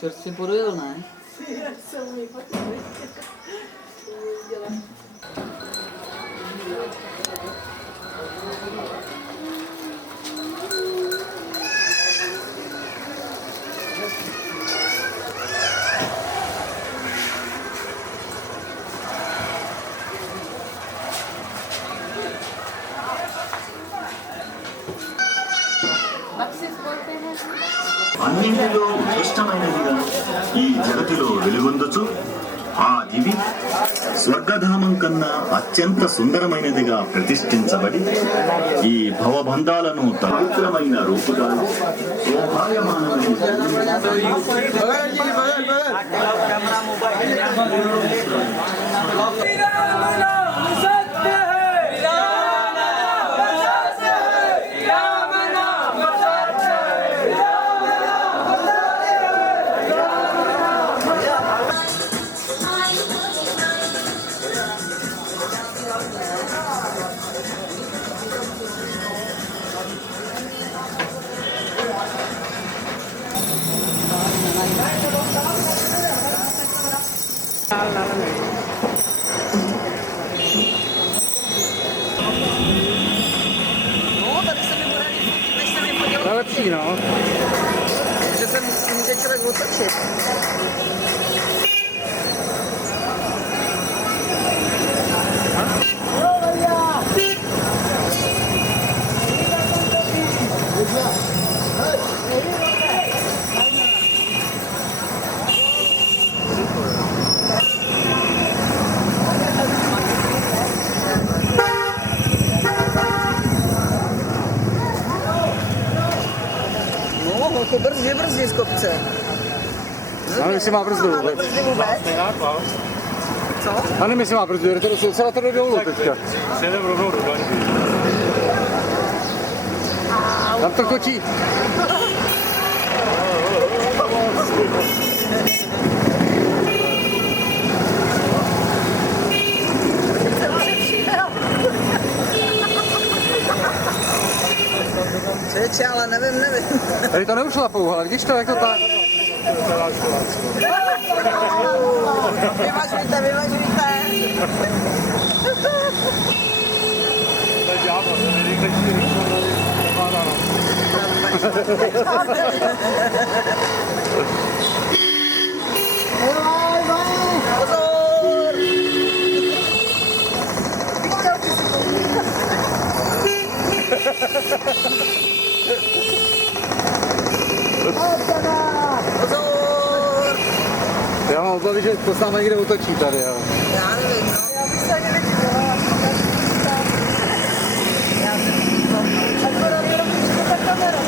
Čert si podjel, ne? Já jsem mi pak nevěděla. అన్నింటిలో శ్రేష్టమైనదిగా ఈ జగతిలో వెలుగొందొచ్చు ఆ దివి స్వర్గధామం కన్నా అత్యంత సుందరమైనదిగా ప్రతిష్ఠించబడి ఈ భవబంధాలను పవిత్రమైన రూపుగా శోభాయమానమైన Lepší, no. Že se může člověk otočit. Jako brzy z kopce. Já nevím, jestli má brzdu vůbec. Co? Já nevím, jestli má brzdu, je to docela to dolů teďka. Sedem rovnou do baňky. Tam to kočí. Čeče, ale nevím. Tady to neušla pouha, vidíš to, jak to tak? Vyvažujte. To je ďábel, to je nejrychlejší rychle. Pozor! Pozor! Já mám obavy, že to sám někde otočí tady, jo. Já nevím, no. Já bych se ani neviděla. Akorát trochu ta kamera.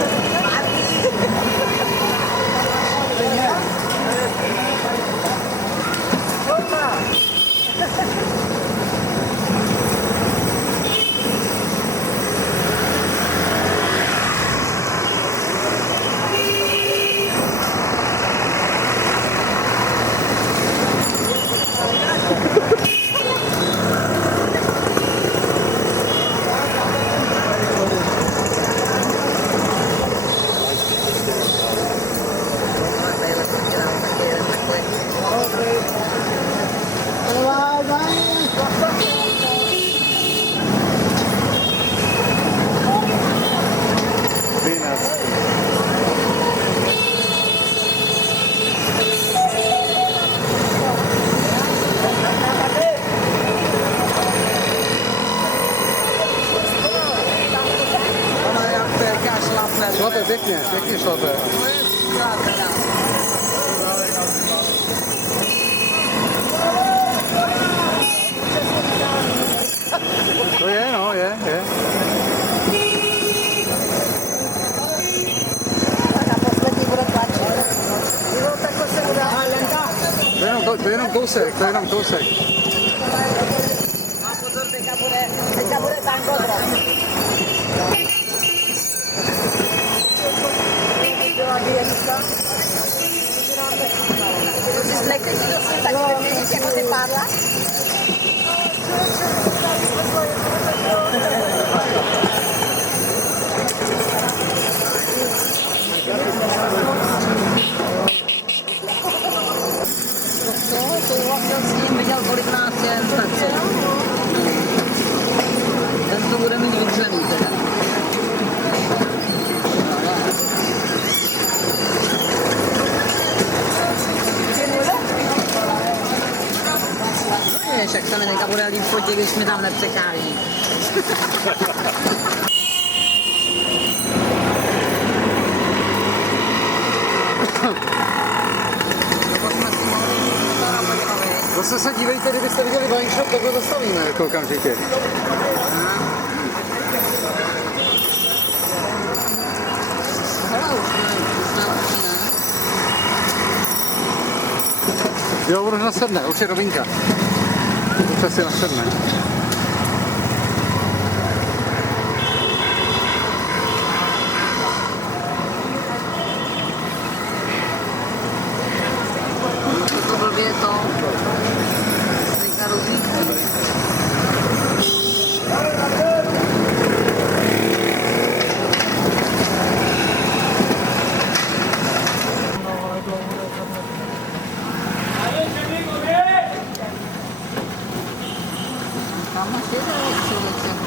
Šlape, pěkně šlape. To je, no, je. Poslední bude tlačit. Jo, takhle se udá. To je jenom kousek. A pozor, teďka bude tankodrom. Byla věnka. Nechceš si to svým taky vyměnit jako ty pádla? jen tak co. Ten to bude mít vydřený teda. Víš, jak se mi teďka bude líp fotit, když mi tam nepřekáží. Zase se dívejte, kdybyste viděli wine shop, tak ho zastavíme jako okamžitě. Hele, už ne. Jo, on už nasedne, už je rovinka. Už asi nasedne. To blbě to. Teďka rozlítí. Tam máš jeden člověk, jak